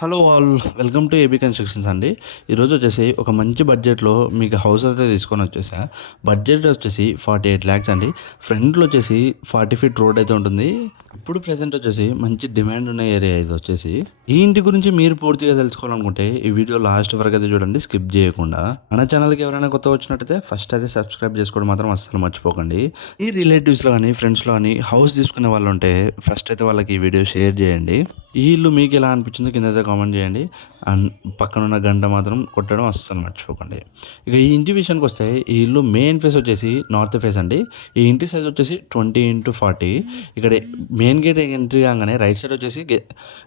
Hello all welcome to A B constructions అండి. ఈరోజు వచ్చేసి ఒక మంచి బడ్జెట్లో మీకు హౌస్ అయితే తీసుకొని వచ్చేసా. బడ్జెట్ వచ్చేసి ఫార్టీ ఎయిట్ ల్యాక్స్ అండి. ఫ్రంట్లో వచ్చేసి ఫార్టీ ఫీట్ రోడ్ అయితే ఉంటుంది. ఇప్పుడు ప్రెసెంట్ వచ్చేసి మంచి డిమాండ్ ఉన్న ఏరియా ఇది వచ్చేసి. ఈ ఇంటి గురించి మీరు పూర్తిగా తెలుసుకోవాలనుకుంటే ఈ వీడియో లాస్ట్ వరకు అయితే చూడండి స్కిప్ చేయకుండా. మన ఛానల్కి ఎవరైనా కొత్త వచ్చినట్టయితే ఫస్ట్ అయితే సబ్స్క్రైబ్ చేసుకోవడం మాత్రం అస్సలు మర్చిపోకండి. ఈ రిలేటివ్స్లో కానీ ఫ్రెండ్స్లో కానీ హౌస్ తీసుకునే వాళ్ళు ఉంటే ఫస్ట్ అయితే వాళ్ళకి ఈ వీడియో షేర్ చేయండి. ఈ ఇల్లు మీకు ఎలా అనిపించిందో కింద అయితే కామెంట్ చేయండి. అండ్ పక్కన ఉన్న గంట మాత్రం కొట్టడం అస్సలు మర్చిపోకండి. ఇక ఈ ఇంటి విషయానికి వస్తే ఈ ఇల్లు మెయిన్ ఫేస్ వచ్చేసి నార్త్ ఫేస్ అండి. ఈ ఇంటి సైజ్ వచ్చేసి ట్వంటీ ఇంటూ ఫార్టీ ఇక్కడ మెయిన్ గేట్ ఎంట్రీ కాగానే రైట్ సైడ్ వచ్చేసి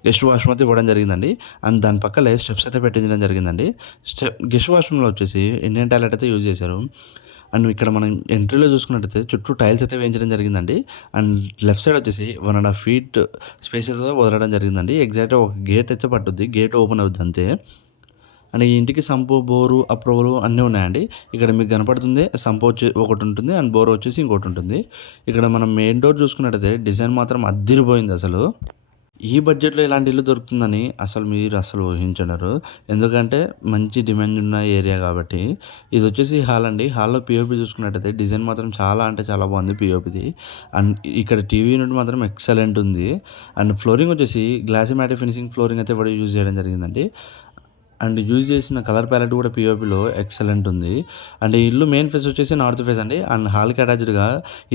గెస్ట్ వాష్రూమ్ అయితే ఇవ్వడం జరిగిందండి. అండ్ దాని పక్కలే స్టెప్స్ అయితే పెట్టించడం జరిగిందండి. స్టెప్ గెస్ట్ వాష్రూమ్లో వచ్చేసి ఇండియన్ టాయిలెట్ అయితే యూజ్ చేశారు. అండ్ ఇక్కడ మనం ఎంట్రీలో చూసుకున్నట్టయితే చుట్టూ టైల్స్ అయితే వేయించడం జరిగిందండి. అండ్ లెఫ్ట్ సైడ్ వచ్చేసి one and half feet spaces వదలడం జరిగిందండి. ఎగ్జాక్ట్గా ఒక గేట్ అయితే పట్టుద్ది. గేట్ ఓపెన్ అవుద్ది అంతే. అండ్ ఈ ఇంటికి సంపు బోరు అప్రూవల్ అన్నీ ఉన్నాయండి. ఇక్కడ మీకు కనపడుతుంది సంపు వచ్చి ఒకటి ఉంటుంది అండ్ బోర్ వచ్చేసి ఇంకోటి ఉంటుంది. ఇక్కడ మనం మెయిన్ డోర్ చూసుకున్నట్టయితే డిజైన్ మాత్రం అద్దిరిపోయింది అసలు. ఈ బడ్జెట్లో ఇలాంటి ఇల్లు దొరుకుతుందని అసలు మీరు అసలు ఊహించడరు ఎందుకంటే మంచి డిమాండ్ ఉన్న ఏరియా కాబట్టి. ఇది వచ్చేసి హాల్ అండి. హాల్లో పిఓపి చూసుకున్నట్టయితే డిజైన్ మాత్రం చాలా అంటే చాలా బాగుంది పిఓపిది అండ్ ఇక్కడ టీవీ యూనిట్ మాత్రం ఎక్సలెంట్ ఉంది. అండ్ ఫ్లోరింగ్ వచ్చేసి గ్లాసీ మ్యాటి ఫినిషింగ్ ఫ్లోరింగ్ అయితే కూడా యూజ్ చేయడం జరిగిందండి. అండ్ యూజ్ చేసిన కలర్ ప్యాలెట్ కూడా పిఓపిలో ఎక్సలెంట్ ఉంది. అండ్ ఇల్లు మెయిన్ ఫేస్ వచ్చేసి నార్త్ ఫేస్ అండి. అండ్ హాల్కి అటాచ్డ్గా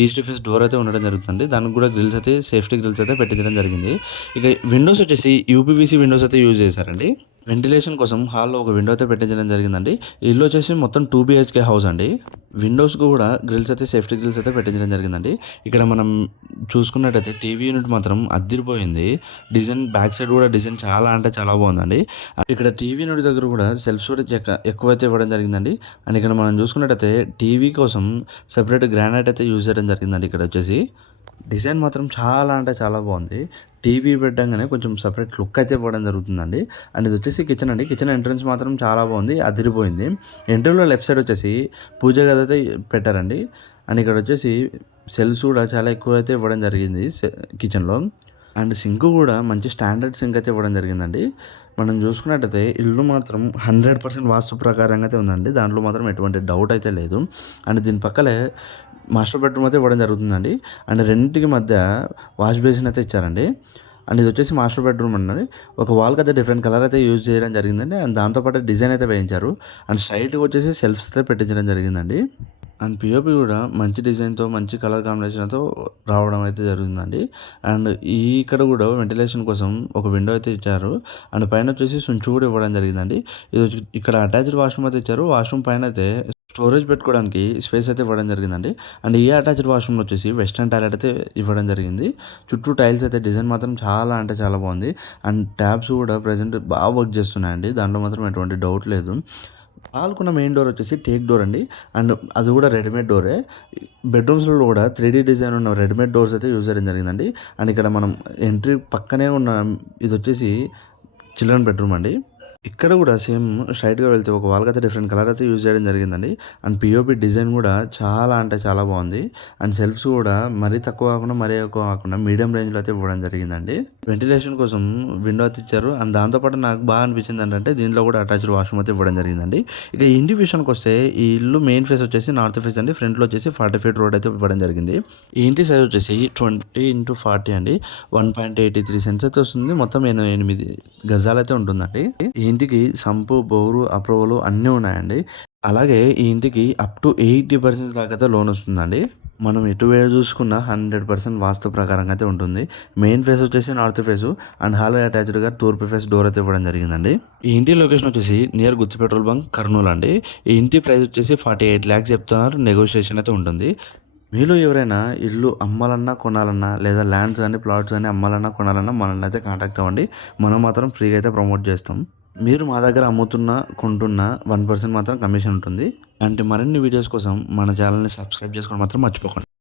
ఈస్ట్ ఫేస్ డోర్ అయితే ఉండడం జరుగుతుంది. దానికి కూడా గ్రిల్స్ అయితే సేఫ్టీ గ్రిల్స్ అయితే పెట్టించడం జరిగింది. ఇక విండోస్ వచ్చేసి యూపీవీసీ విండోస్ అయితే యూజ్ చేశారండి. వెంటిలేషన్ కోసం హాల్లో ఒక విండో అయితే పెట్టించడం జరిగిందండి. ఇల్లు వచ్చేసి మొత్తం టూ బీహెచ్కే హౌస్ అండి. విండోస్ కూడా గ్రిల్స్ అయితే సేఫ్టీ గ్రిల్స్ అయితే పెట్టించడం జరిగిందండి. ఇక్కడ మనం చూసుకున్నట్టయితే టీవీ యూనిట్ మాత్రం అద్దిరిపోయింది. డిజైన్ బ్యాక్ సైడ్ కూడా డిజైన్ చాలా అంటే చాలా బాగుందండి. ఇక్కడ టీవీ యూనిట్ దగ్గర కూడా సెల్ఫ్ స్టోరేజ్ ఎక్కువైతే ఇవ్వడం జరిగిందండి. అండ్ ఇక్కడ మనం చూసుకున్నట్టయితే టీవీ కోసం సెపరేట్ గ్రానైట్ అయితే యూజ్ చేయడం జరిగిందండి ఇక్కడ వచ్చేసి. డిజైన్ మాత్రం చాలా అంటే చాలా బాగుంది. టీవీ పెట్టంగానే కొంచెం సపరేట్ లుక్ అయితే ఇవ్వడం జరుగుతుందండి. అండ్ ఇది వచ్చేసి కిచెన్ అండి. కిచెన్ ఎంట్రన్స్ మాత్రం చాలా బాగుంది. అదిరిపోయింది. ఎంట్రీలో లెఫ్ట్ సైడ్ వచ్చేసి పూజ గది అయితే పెట్టారండి. అండ్ ఇక్కడ వచ్చేసి సెల్స్ కూడా చాలా ఎక్కువ అయితే ఇవ్వడం జరిగింది కిచెన్లో. అండ్ సింక్ కూడా మంచి స్టాండర్డ్ సింక్ అయితే ఇవ్వడం జరిగిందండి. మనం చూసుకున్నట్టయితే ఇల్లు మాత్రం హండ్రెడ్ పర్సెంట్ వాస్తు ప్రకారంగా అయితే ఉందండి. దాంట్లో మాత్రం ఎటువంటి డౌట్ అయితే లేదు. అండ్ దీని పక్కలే మాస్టర్ బెడ్రూమ్ అయితే ఇవ్వడం జరుగుతుందండి. అండ్ రెండింటికి మధ్య వాష్ బేసిన్ అయితే ఇచ్చారండి. అండ్ ఇది వచ్చేసి మాస్టర్ బెడ్రూమ్ అండి. ఒక వాల్కి అయితే డిఫరెంట్ కలర్ అయితే యూజ్ చేయడం జరిగిందండి. అండ్ దాంతోపాటు డిజైన్ అయితే వేయించారు. అండ్ స్ట్రైట్గా వచ్చేసి సెల్ఫ్స్ అయితే పెట్టించడం జరిగిందండి. అండ్ పిఓపి కూడా మంచి డిజైన్తో మంచి కలర్ కాంబినేషన్తో రావడం అయితే జరుగుతుందండి అండ్ ఈ ఇక్కడ కూడా వెంటిలేషన్ కోసం ఒక విండో అయితే ఇచ్చారు. అండ్ పైన వచ్చేసి సుంచు కూడా ఇవ్వడం జరిగిందండి. ఇది ఇక్కడ అటాచ్డ్ వాష్రూమ్ అయితే ఇచ్చారు. వాష్రూమ్ పైన అయితే స్టోరేజ్ పెట్టుకోవడానికి స్పేస్ అయితే ఇవ్వడం జరిగిందండి. అండ్ ఈ అటాచ్డ్ వాష్రూమ్లో వచ్చేసి వెస్టర్న్ టాయిలెట్ అయితే ఇవ్వడం జరిగింది. చుట్టూ టైల్స్ అయితే డిజైన్ మాత్రం చాలా అంటే చాలా బాగుంది. అండ్ ట్యాబ్స్ కూడా ప్రజెంట్ బాగా వర్క్ చేస్తున్నాయండి. దాంట్లో మాత్రం ఎటువంటి డౌట్ లేదు. పాల్కున్న మెయిన్ డోర్ వచ్చేసి టేక్ డోర్ అండి. అండ్ అది కూడా రెడీమేడ్ డోరే బెడ్రూమ్స్లో కూడా త్రీ డీ డిజైన్ ఉన్న రెడీమేడ్ డోర్స్ అయితే యూజ్ చేయడం జరిగిందండి. అండ్ ఇక్కడ మనం ఎంట్రీ పక్కనే ఉన్న ఇది వచ్చేసి చిల్డ్రన్ బెడ్రూమ్ అండి. ఇక్కడ కూడా సేమ్ స్ట్రైట్గా వెళ్తే ఒక వాళ్ళకి అయితే డిఫరెంట్ కలర్ అయితే యూజ్ చేయడం జరిగిందండి. అండ్ పిఓపి డిజైన్ కూడా చాలా అంటే చాలా బాగుంది. అండ్ సెల్ఫ్స్ కూడా మరీ తక్కువ కాకుండా మరీ ఎక్కువ కాకుండా మీడియం రేంజ్లో అయితే ఇవ్వడం జరిగిందండి. వెంటిలేషన్ కోసం విండో అయితే ఇచ్చారు. అండ్ దాంతోపాటు నాకు బాగా అనిపించింది ఏంటంటే దీంట్లో కూడా అటాచ్డ్ వాష్రూమ్ అయితే ఇవ్వడం జరిగిందండి. ఇక ఇంటి విషయానికి వస్తే ఈ ఇల్లు మెయిన్ ఫేస్ వచ్చేసి నార్త్ ఫేస్ అండి. ఫ్రంట్లో వచ్చేసి ఫార్టీ ఫీట్ రోడ్ అయితే ఇవ్వడం జరిగింది. ఈ ఇంటి సైజ్ వచ్చేసి ట్వంటీ ఇంటూ ఫార్టీ అండి. One point eighty three cents అయితే వస్తుంది. మొత్తం ఎనిమిది గజాలు అయితే ఉంటుందండి. ఈ ఇంటికి సంపు బోరు అప్రూవల్ అన్నీ ఉన్నాయండి. అలాగే ఈ ఇంటికి అప్ టు ఎయిటీ పర్సెంట్ దాకా అయితే లోన్ వస్తుందండి. మనం ఎటు వేడు చూసుకున్న హండ్రెడ్ పర్సెంట్ వాస్తు ప్రకారంగా అయితే ఉంటుంది. మెయిన్ ఫేస్ వచ్చేసి నార్త్ ఫేస్ అండ్ హాల్ అటాచ్డ్గా తూర్పు ఫేస్ డోర్ అయితే ఇవ్వడం జరిగిందండి. ఈ ఇంటి లొకేషన్ వచ్చేసి near Gutti petrol bunk Kurnool అండి. ఈ ఇంటి ప్రైస్ వచ్చేసి ఫార్టీ ఎయిట్ ల్యాక్స్ చెప్తున్నారు. నెగోషియేషన్ అయితే ఉంటుంది. మీలో ఎవరైనా ఇల్లు అమ్మాలన్నా కొనాలన్నా లేదా ల్యాండ్స్ కానీ ప్లాట్స్ కానీ అమ్మాలన్నా కొనాలన్నా మనల్ని అయితే కాంటాక్ట్ అవ్వండి. మనం మాత్రం ఫ్రీగా అయితే ప్రమోట్ చేస్తాం. మీరు మా దగ్గర అమ్ముతున్న కొంటున్న వన్ పర్సెంట్ మాత్రం కమిషన్ ఉంటుంది. అంటే మరిన్ని వీడియోస్ కోసం మన ఛానల్ని సబ్స్క్రైబ్ చేసుకోవడం మాత్రం మర్చిపోకండి.